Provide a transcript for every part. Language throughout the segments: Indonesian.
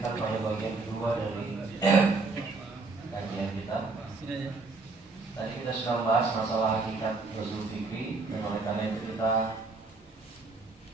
lanjutkan pada bagian kedua dari kajian kita. Tadi kita sudah membahas masalah hakikat usul fikri, dan oleh karena itu kita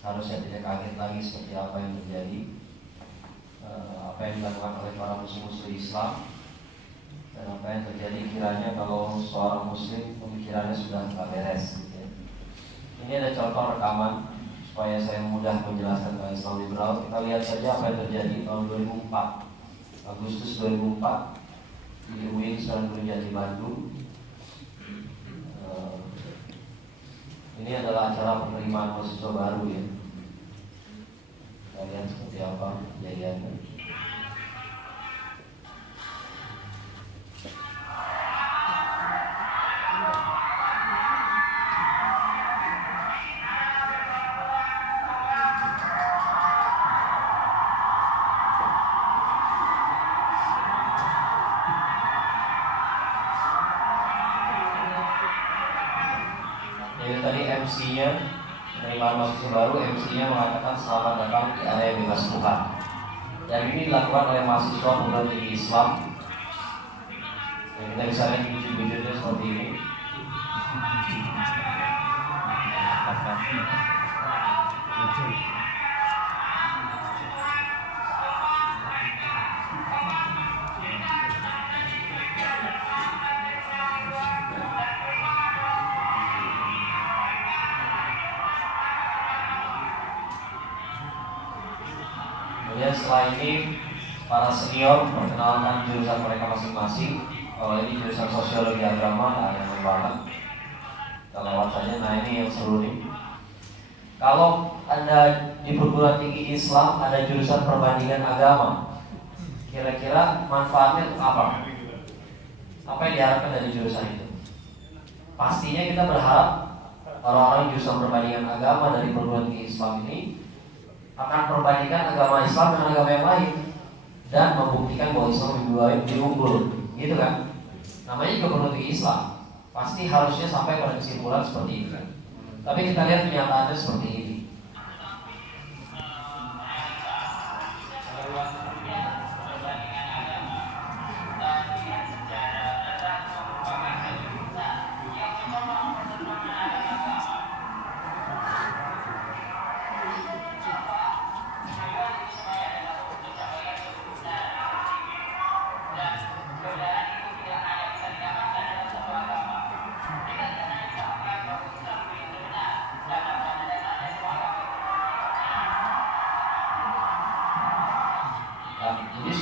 harusnya tidak kaget lagi seperti apa yang terjadi, apa yang dilakukan oleh para musuh-musuh Islam, dan apa yang terjadi kiranya kalau seorang muslim pemikirannya sudah tak beres gitu ya. Ini ada contoh rekaman supaya saya mudah menjelaskan tentang Islam liberal. Kita lihat saja apa yang terjadi tahun 2004, Agustus 2004 di UIN Sunan di Bandung. Ini adalah acara penerimaan mahasiswa baru ya. Kita lihat seperti apa kejadiannya. MC-nya, penerimaan mahasiswa baru, MC-nya mengatakan selamat datang di area bebas Tuhan. Dan ini dilakukan oleh mahasiswa perguruan tinggi Islam. Dan kita bisa lihat bibit-bibitnya seperti ini. Setelah ini para senior perkenalkan jurusan mereka masing-masing. Kalau ini jurusan sosiologi agama, ada yang membanget. Kita lewat saja. Nah ini yang seru nih. Kalau Anda di perguruan tinggi Islam ada jurusan perbandingan agama, kira-kira manfaatnya untuk apa? Apa yang diharapkan dari jurusan itu? Pastinya kita berharap orang-orang jurusan perbandingan agama dari perguruan tinggi Islam ini akan perbandingkan agama Islam dengan agama yang lain dan membuktikan bahwa Islam lebih unggul, gitu kan? Namanya juga perguruan tinggi Islam, pasti harusnya sampai pada kesimpulan seperti itu kan? Tapi kita lihat kenyataannya seperti ini.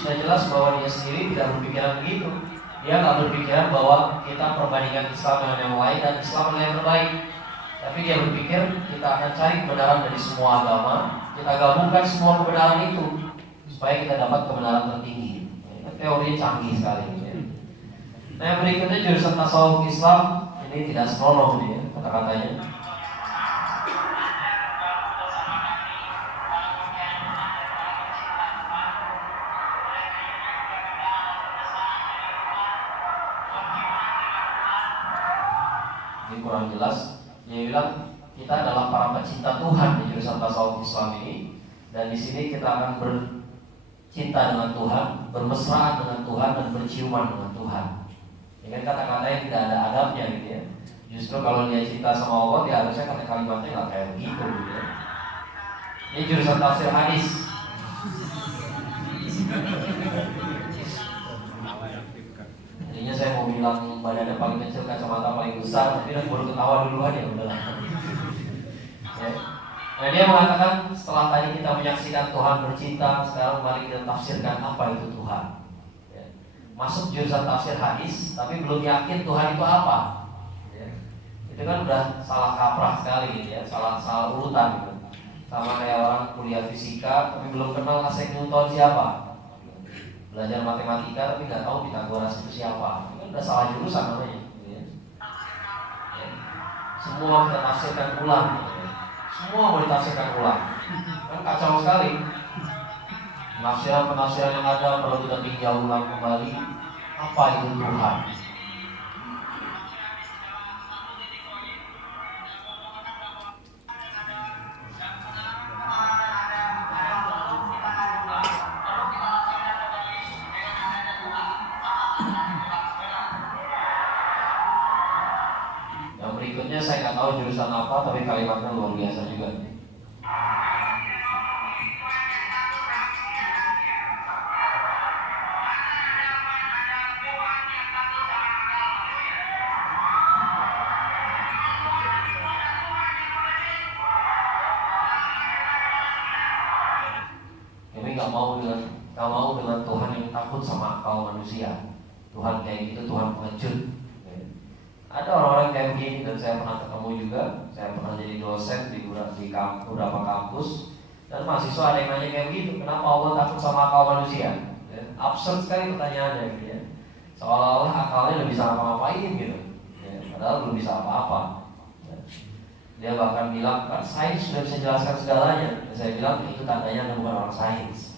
Sudah jelas bahwa dia sendiri tidak berpikiran begitu. Dia nggak berpikiran bahwa kita perbandingkan Islam dengan yang lain dan Islam adalah yang terbaik. Tapi dia berpikir kita akan cari kebenaran dari semua agama, kita gabungkan semua kebenaran itu supaya kita dapat kebenaran tertinggi. Teorinya canggih sekali. Nah yang berikutnya jurusan tasawuf Islam, ini tidak senonoh ya kata-katanya. Kurang jelas. Dia bilang kita adalah para pecinta Tuhan di jurusan tasawuf Islam ini, dan di sini kita akan bercinta dengan Tuhan, bermesraan dengan Tuhan, dan berciuman dengan Tuhan. Ini kan kata-kata yang tidak ada adabnya gitu ya. Justru kalau dia cinta sama Allah, dia harusnya kata kalimatnya nggak kayak begitu gitu ya. Ini jurusan tafsir hadis. Jadinya saya mau bilang badannya paling kecil, kacamata paling besar, tapi udah baru ketawa duluan ya udahlah. Ya. Nah dia mengatakan setelah tadi kita menyaksikan Tuhan bercinta, sekarang mari kita tafsirkan apa itu Tuhan. Ya. Masuk jurusan tafsir hadis, tapi belum yakin Tuhan itu apa. Ya. Itu kan udah salah kaprah sekali gitu ya, salah urutan gitu. Sama kayak orang kuliah fisika, tapi belum kenal Isaac Newton siapa. Belajar matematika tapi nggak tahu Pythagoras itu siapa, itu kan udah salah jurusan namanya. Ya. Semua kita tafsirkan ulang, ya. Semua mau ditafsirkan ulang, kan kacau sekali. Penafsiran yang ada perlu kita tinjau ulang kembali. Apa itu Tuhan? tahu jurusan apa, tapi kalimatnya luar biasa juga. Kami nggak mau dengan Tuhan yang takut sama akal manusia. Tuhan kayak gitu, Tuhan pengecut. Ada orang-orang kayak begini dan saya pernah ketemu juga. Saya pernah jadi dosen di beberapa kampus dan mahasiswa ada yang nanya kayak begitu. Kenapa Allah takut sama akal manusia? Absurd sekali pertanyaannya gitu ya. Seolah-olah akalnya udah bisa ngapa-ngapain gitu. Padahal belum bisa apa-apa. Dia bahkan bilang, kan sains sudah bisa jelaskan segalanya. Dan saya bilang itu tandanya Anda bukan orang sains.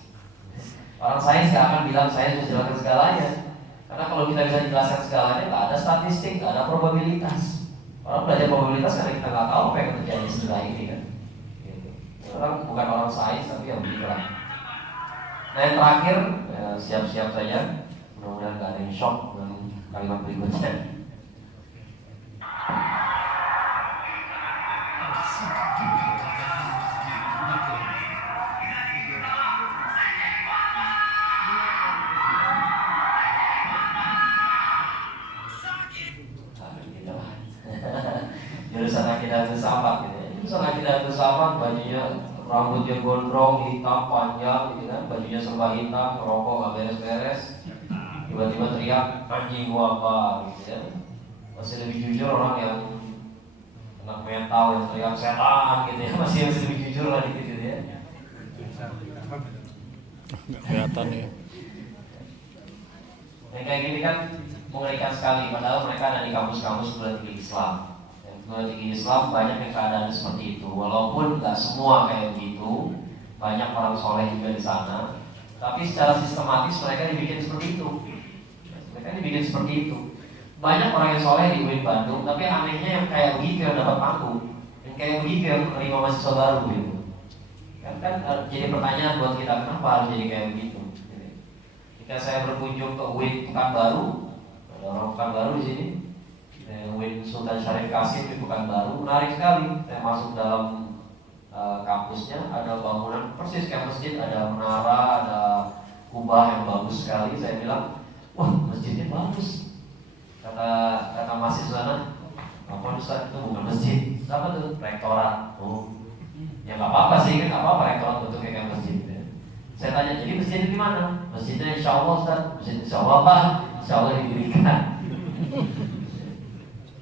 Orang sains gak akan bilang sains bisa jelaskan segalanya. Karena kalau kita bisa jelaskan segalanya, nggak ada statistik, nggak ada probabilitas. Orang belajar probabilitas karena kita nggak tahu apa yang terjadi setelah ini kan. Gitu. Orang bukan orang sains tapi yang begitulah. Nah yang terakhir, siap-siap saja. Mudah-mudahan nggak ada yang shock dengan kalimat berikutnya. Jurusan akidah filsafat gitu ya. Jurusan akidah filsafat bajunya rambutnya gondrong, hitam, panjang gitu kan. Bajunya serba hitam, ngerokok gak beres-beres. Tiba-tiba teriak, anjing gua apa gitu ya. Masih lebih jujur orang yang anak mental yang teriak setan gitu ya. Masih lebih jujur lagi gitu ya. Kelihatan ya. Nah kayak gini kan mengerikan sekali. Padahal mereka ada di kampus-kampus perguruan tinggi Islam. Perguruan tinggi Islam banyak yang keadaan seperti itu. Walaupun nggak semua kayak begitu, banyak orang soleh juga di sana. Tapi secara sistematis mereka dibikin seperti itu. Mereka dibikin seperti itu. Banyak orang yang soleh di UIN Bandung, tapi anehnya yang kayak begitu yang dapat panggung, yang kayak begitu yang menerima mahasiswa baru gitu. Kan jadi pertanyaan buat kita, kenapa harus jadi kayak begitu? Ketika saya berkunjung ke UIN Pekanbaru, ada orang Pekanbaru di sini. UIN Sultan Syarif Qasim di Pekanbaru, menarik sekali. Saya masuk dalam kampusnya, ada bangunan persis kayak masjid, ada menara, ada kubah yang bagus sekali. Saya bilang, wah masjidnya bagus. Kata mahasiswa, apa Ustaz itu bukan masjid, apa tuh? Rektorat. Oh, ya nggak apa-apa sih, kan nggak apa-apa rektorat bentuknya kayak masjid. Saya tanya, jadi masjidnya di mana? Masjidnya Insya Allah Ustaz, masjid Insya Allah Pak, Insya Allah didirikan.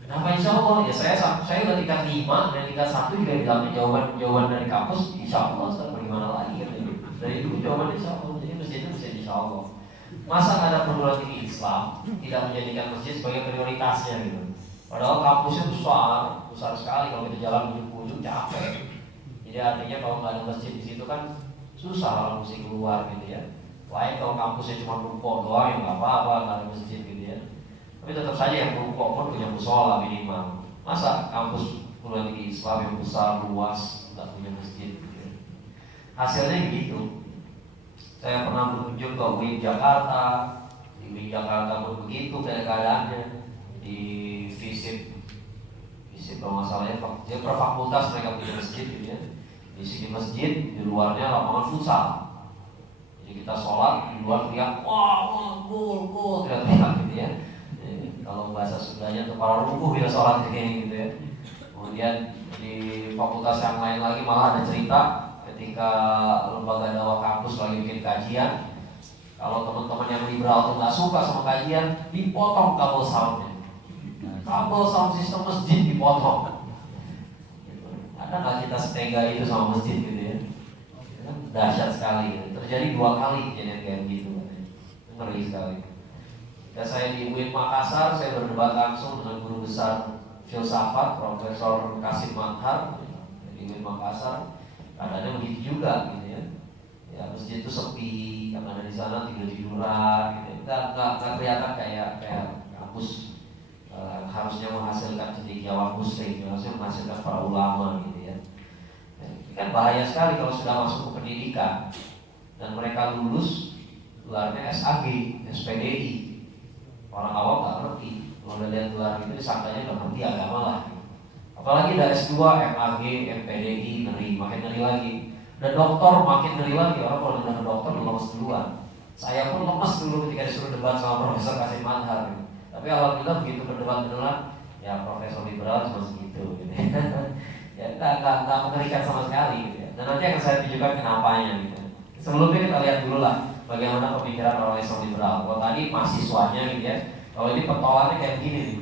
Kenapa Insya Allah? Ya saya udah tingkat 5 dan tingkat 1 juga bilang jawaban dari kampus Insya Allah Ustaz, bagaimana lagi kan? Dari dulu jawabannya Insya Allah, jadi masjidnya masjid Insya Allah. Masa ada perguruan tinggi Islam tidak menjadikan masjid sebagai prioritasnya gitu? Padahal kampusnya besar sekali. Kalau kita jalan ujung-ujung capek. Jadi artinya kalau nggak ada masjid di situ kan susah orang mesti keluar gitu ya. Lain kalau kampusnya cuma ruko doang ya nggak apa-apa, nggak ada masjid gitu ya. Tapi tetap saja yang ruko pun punya musola minimal. Masa kampus perguruan tinggi Islam yang besar luas nggak punya masjid? Gitu ya. Hasilnya begitu. Saya pernah berkunjung ke UIN Jakarta. Di UIN Jakarta pun begitu keadaannya. Di visit kalau nggak salahnya dia per fakultas mereka punya masjid gitu ya. Di sini masjid, di luarnya lapangan futsal. Jadi kita sholat di luar teriak, wah, gol, teriak-teriak gitu ya. Kalau bahasa Sundanya tuh para rukuh bila sholat kayak gitu ya. Kemudian di fakultas yang lain lagi malah ada cerita ketika lembaga dakwah kampus lagi bikin kajian, kalau teman-teman yang liberal tuh nggak suka sama kajian, dipotong kabel soundnya. Kabel sound system masjid dipotong. Ada nggak kita setega itu sama masjid gitu ya? Dahsyat sekali. Terjadi 2 kali kejadian kayak gitu. Ngeri sekali. Dan saya di UIN Makassar, saya berdebat langsung dengan guru besar filsafat Profesor Qasim Manhar di UIN Makassar. Keadaannya begitu juga gitu ya. Ya masjid itu sepi, yang ada di sana tidur-tiduran gitu. Nggak kelihatan kayak kampus harusnya menghasilkan cendekiawan muslim, harusnya menghasilkan para ulama gitu ya. Ini kan bahaya sekali kalau sudah masuk ke pendidikan dan mereka lulus gelarnya SAG, SPDI. Orang awam nggak ngerti. Kalau udah lihat gelar itu disangkanya nggak ngerti agama lah. Apalagi ada S2, MAG, MPDI, ngeri, makin ngeri lagi. Dan doktor makin ngeri lagi, orang kalau dengar dokter lemes duluan. Saya pun lemes dulu ketika disuruh debat sama Profesor Kasim Madhar. Tapi alhamdulillah begitu berdebat beneran, ya profesor liberal cuma segitu gitu. Ya nggak mengerikan sama sekali gitu ya. Dan nanti akan saya tunjukkan kenapanya gitu. Sebelumnya kita lihat dulu lah bagaimana pemikiran orang Islam liberal. Kalau tadi mahasiswanya gitu ya, kalau ini pentolannya kayak gini nih.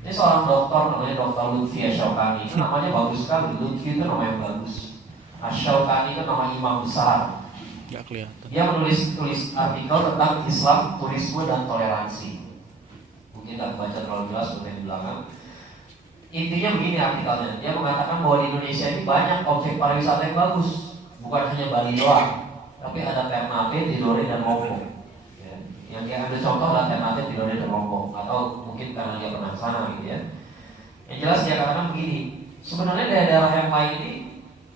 Ini seorang dokter namanya Dr. Lutfi Asyaukani. Itu namanya bagus sekali. Lutfi itu namanya bagus. Asyaukani itu nama imam besar. Gak kelihatan. Dia tulis artikel tentang Islam, turisme dan toleransi. Mungkin nggak baca terlalu jelas seperti di belakang. Intinya begini artikelnya. Dia mengatakan bahwa di Indonesia ini banyak objek pariwisata yang bagus. Bukan hanya Bali doang, tapi ada Ternate, Tidore, dan Lombok. Ya. Yang dia ambil contoh adalah Ternate, Tidore, dan Lombok. Atau mungkin karena dia pernah ke sana gitu ya. Yang jelas dia katakan begini. Sebenarnya daerah-daerah yang lain ini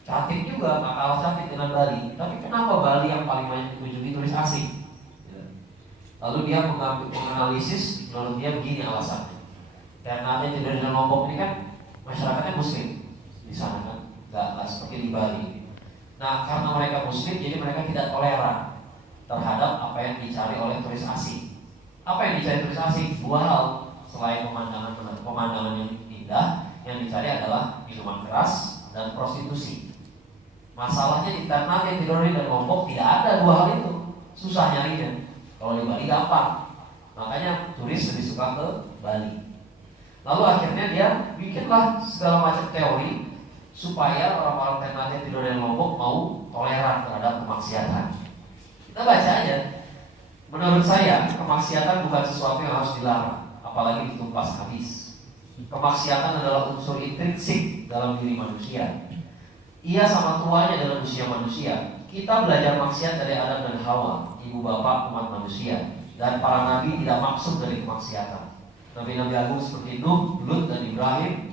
cantik juga, nggak kalah cantik dengan Bali. Tapi kenapa Bali yang paling banyak dikunjungi turis asing? Ya. Lalu dia menganalisis, menurut dia begini alasannya. Ternate, Tidore, dan Lombok ini kan masyarakatnya Muslim di sana kan, nggak seperti di Bali. Nah, karena mereka Muslim, jadi mereka tidak toleran terhadap apa yang dicari oleh turis asing. Apa yang dicari turis asing? Dua hal. Selain pemandangan yang indah, yang dicari adalah minuman keras dan prostitusi. Masalahnya di Ternate, Tidore, dan Lombok tidak ada dua hal itu. Susah nyarinya. Kalau di Bali gampang. Makanya turis lebih suka ke Bali. Lalu akhirnya dia bikinlah segala macam teori supaya orang-orang Ternate, Tidore, dan Lombok mau toleran terhadap kemaksiatan. Kita baca aja. Menurut saya, kemaksiatan bukan sesuatu yang harus dilarang, apalagi ditumpas habis. Kemaksiatan adalah unsur intrinsik dalam diri manusia. Ia sama tuanya dalam usia manusia. Kita belajar maksiat dari Adam dan Hawa, ibu bapak umat manusia. Dan para nabi tidak maksud dari kemaksiatan. Nabi-nabi agung seperti Nuh, Lut, dan Ibrahim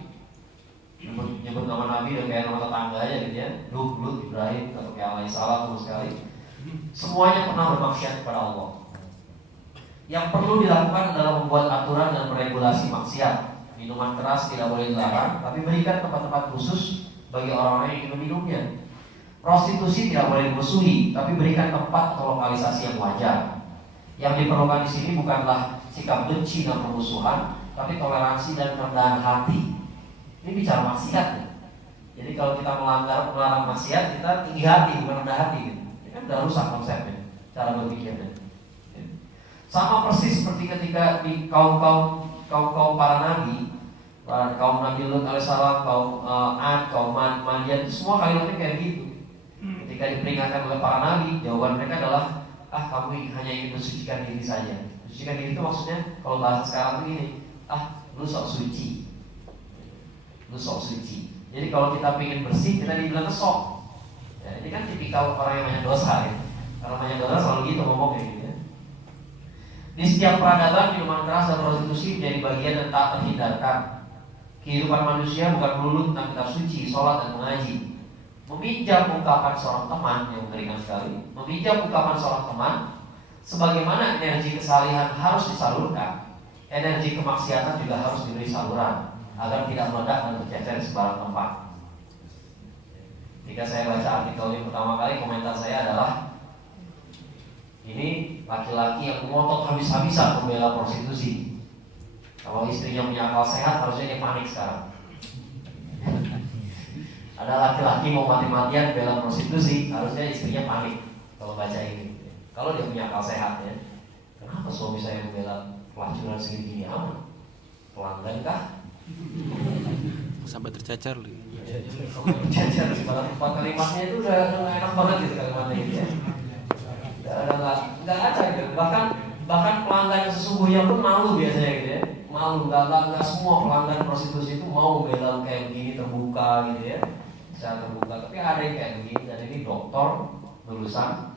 nyebut nama Nabi dan kayak nama tetangga aja gitu ya. Nuh, Lut, Ibrahim, atau kayak alaihissalam terus sekali. Semuanya pernah bermaksiat kepada Allah. Yang perlu dilakukan adalah membuat aturan dan meregulasi maksiat. Minuman keras tidak boleh dilarang, tapi berikan tempat-tempat khusus bagi orang-orang yang ingin meminumnya. Prostitusi tidak boleh dimusuhi, tapi berikan tempat atau lokalisasi yang wajar. Yang diperlukan di sini bukanlah sikap benci dan permusuhan, tapi toleransi dan kerendahan hati. Ini bicara maksiat ya. Jadi kalau kita melarang maksiat, kita tinggi hati bukan rendah hati gitu. Ini kan udah rusak konsepnya, cara berpikirnya. Sama persis seperti ketika di kaum para nabi, kaum Nabi Lut alaihissalam, kaum Ad, kaum Madian, semua kalimatnya kayak gitu. Ketika diperingatkan oleh para nabi, jawaban mereka adalah, kamu hanya ingin mensucikan diri saja. Mensucikan diri itu maksudnya, kalau bahasa sekarang tuh gini, lu sok suci. Lu sok suci. Jadi kalau kita ingin bersih, kita dibilang sok. Ya, ini kan tipikal orang yang banyak dosa ya. Kalau banyak dosa selalu gitu ngomongnya gitu ya. Di setiap peradaban, minuman keras dan prostitusi menjadi bagian dan tak terhindarkan. Kehidupan manusia bukan melulu tentang kitab suci, sholat, dan mengaji. Meminjam ungkapan seorang teman yang mengerikan sekali, meminjam ungkapan seorang teman, sebagaimana energi kesalihan harus disalurkan, energi kemaksiatan juga harus diberi saluran agar tidak meledak dan tercecer di sembarang tempat. Ketika saya baca artikel ini pertama kali, komentar saya adalah, ini laki-laki yang ngotot habis-habisan membela prostitusi. Kalau istrinya punya akal sehat, harusnya dia panik sekarang. Ada laki-laki mau mati-matian bela prostitusi, harusnya istrinya panik kalau baca ini. Kalau dia punya akal sehat ya, kenapa suami saya membela pelacuran segini-gini amat? Pelanggan kah? Sampai tercacar loh. Tercacar sebagai kalimatnya itu udah enak banget gitu kalimatnya gitu ya. Nggak ada gitu. Bahkan pelanggan yang sesungguhnya pun malu biasanya gitu ya. Malu, nggak semua pelanggan prostitusi itu mau bela kayak begini terbuka gitu ya, secara terbuka. Tapi ada yang kayak begini, dan ini dokter lulusan